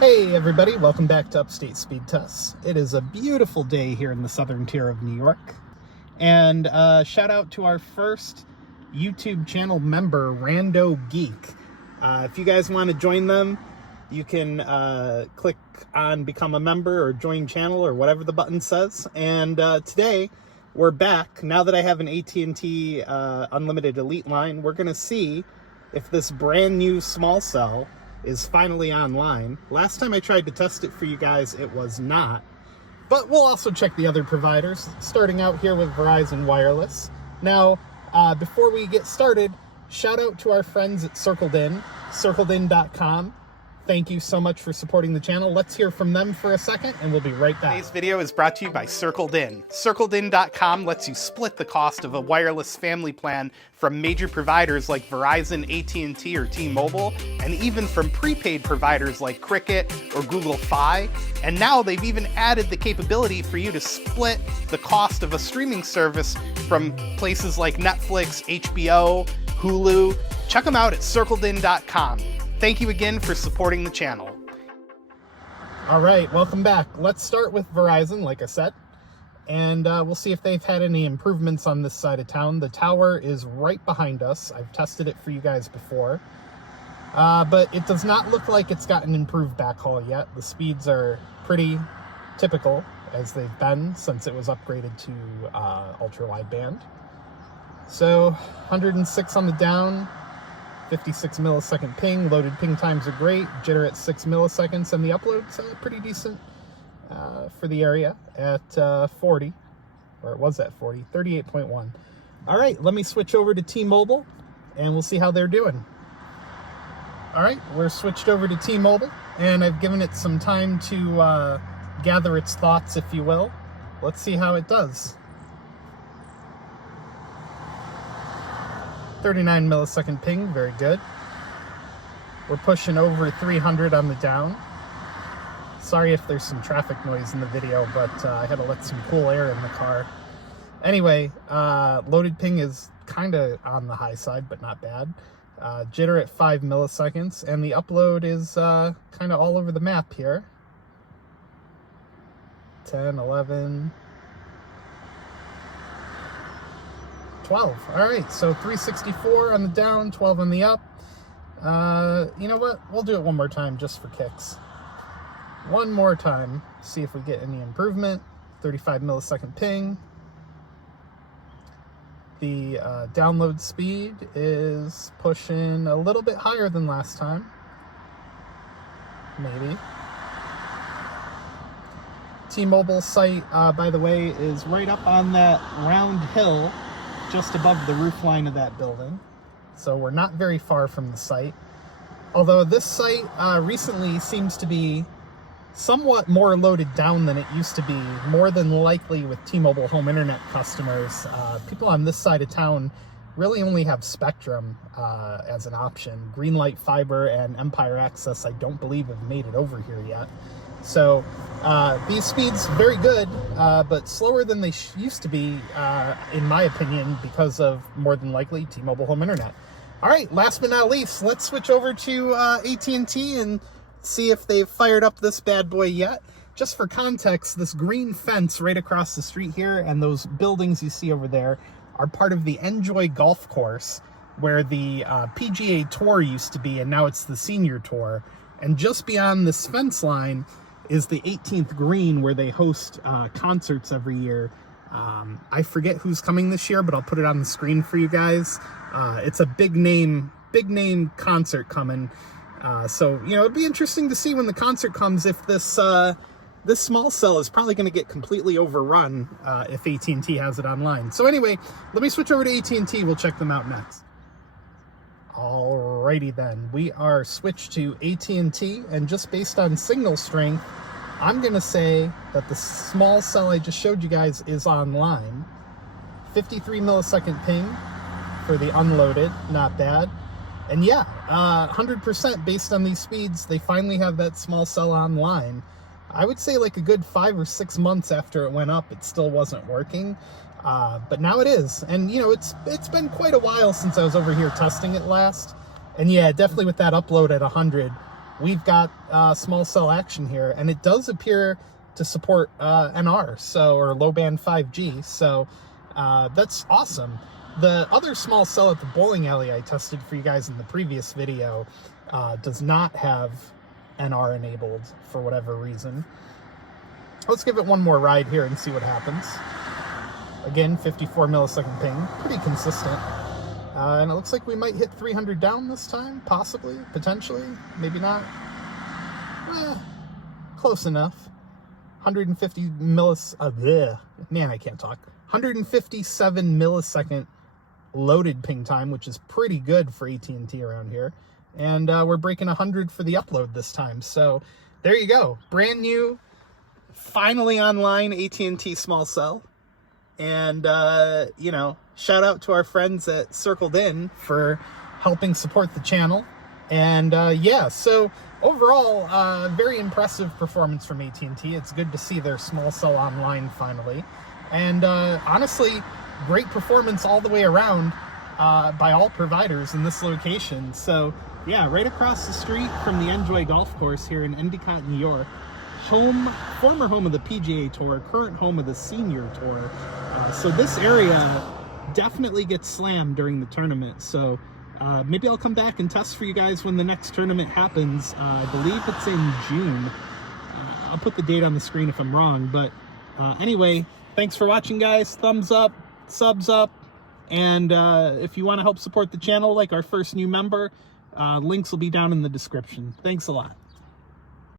Hey everybody, welcome back to Upstate Speedtests. It is a beautiful day here in the southern tier of New York. And shout out to our first YouTube channel member, Rando Geek. If you guys want to join them, you can click on Become a Member or Join Channel or whatever the button says. And today, we're back. Now that I have an AT&T Unlimited Elite line, we're going to see if this brand new small cell is finally online. Last time I tried to test it for you guys, it was not. But we'll also check the other providers, starting out here with Verizon Wireless. Now, before we get started, shout out to our friends at circledin.com. Thank you so much for supporting the channel. Let's hear from them for a second, and we'll be right back. Today's video is brought to you by Circled In. CircledIn.com lets you split the cost of a wireless family plan from major providers like Verizon, AT&T, or T-Mobile, and even from prepaid providers like Cricket or Google Fi. And now they've even added the capability for you to split the cost of a streaming service from places like Netflix, HBO, Hulu. Check them out at CircledIn.com. Thank you again for supporting the channel. All right, welcome back. Let's start with Verizon, like I said, and we'll see if they've had any improvements on this side of town. The tower is right behind us. I've tested it for you guys before, but it does not look like it's gotten improved backhaul yet. The speeds are pretty typical as they've been since it was upgraded to ultra-wideband. So 106 on the down, 56 millisecond ping. Loaded ping times are great. Jitter at 6 milliseconds, and the upload's pretty decent for the area at 40, or it was at 40, 38.1. All right, let me switch over to T-Mobile, and we'll see how they're doing. All right, we're switched over to T-Mobile, and I've given it some time to gather its thoughts, if you will. Let's see how it does. 39 millisecond ping, very good. We're pushing over 300 on the down. Sorry if there's some traffic noise in the video, but I had to let some cool air in the car. Anyway, loaded ping is kind of on the high side, but not bad. Jitter at 5 milliseconds, and the upload is kind of all over the map here. 10, 11... 12. All right, so 364 on the down, 12 on the up. You know what? We'll do it one more time just for kicks. One more time, see if we get any improvement. 35 millisecond ping. The download speed is pushing a little bit higher than last time. Maybe. T-Mobile site, by the way, is right up on that round hill just above the roof line of that building. So we're not very far from the site. Although this site recently seems to be somewhat more loaded down than it used to be, more than likely with T-Mobile home internet customers. People on this side of town really only have Spectrum as an option. Greenlight Fiber and Empire Access, I don't believe, have made it over here yet. So these speeds, very good, but slower than they used to be, in my opinion, because of, more than likely, T-Mobile home internet. All right, last but not least, let's switch over to AT&T and see if they've fired up this bad boy yet. Just for context, this green fence right across the street here and those buildings you see over there are part of the Enjoy Golf Course, where the PGA Tour used to be, and now it's the Senior Tour. And just beyond this fence line is the 18th green, where they host concerts every year. I forget who's coming this year, but I'll put it on the screen for you guys. It's a big name concert coming. So, you know, it'd be interesting to see when the concert comes if this this small cell is probably going to get completely overrun if AT&T has it online. So anyway, let me switch over to AT&T. We'll check them out next. Alrighty then, we are switched to AT&T, and just based on signal strength, I'm going to say that the small cell I just showed you guys is online. 53 millisecond ping for the unloaded, not bad. And yeah, 100% based on these speeds, they finally have that small cell online. I would say like a good 5 or 6 months after it went up, it still wasn't working. But now it is. And, you know, it's been quite a while since I was over here testing it last. And yeah, definitely with that upload at 100, we've got small cell action here, and it does appear to support NR, so, or low band 5G, so that's awesome. The other small cell at the bowling alley I tested for you guys in the previous video does not have NR enabled for whatever reason. Let's give it one more ride here and see what happens. Again, 54 millisecond ping, pretty consistent. And it looks like we might hit 300 down this time, possibly, potentially, maybe not. Close enough. 150 man, I can't talk. 157 millisecond loaded ping time, which is pretty good for AT&T around here. And we're breaking 100 for the upload this time. So there you go. Brand new, finally online AT&T Small Cell. And, you know, shout out to our friends at Circled In for helping support the channel. And, yeah, so overall, very impressive performance from AT&T. It's good to see their small cell online finally. And, honestly, great performance all the way around by all providers in this location. So, yeah, right across the street from the Enjoy Golf Course here in Endicott, New York. Former home of the PGA Tour, current home of the Senior Tour. So this area definitely gets slammed during the tournament. So maybe I'll come back and test for you guys when the next tournament happens. I believe it's in June. I'll put the date on the screen if I'm wrong. But anyway, thanks for watching, guys. Thumbs up, subs up. And if you want to help support the channel like our first new member, links will be down in the description. Thanks a lot.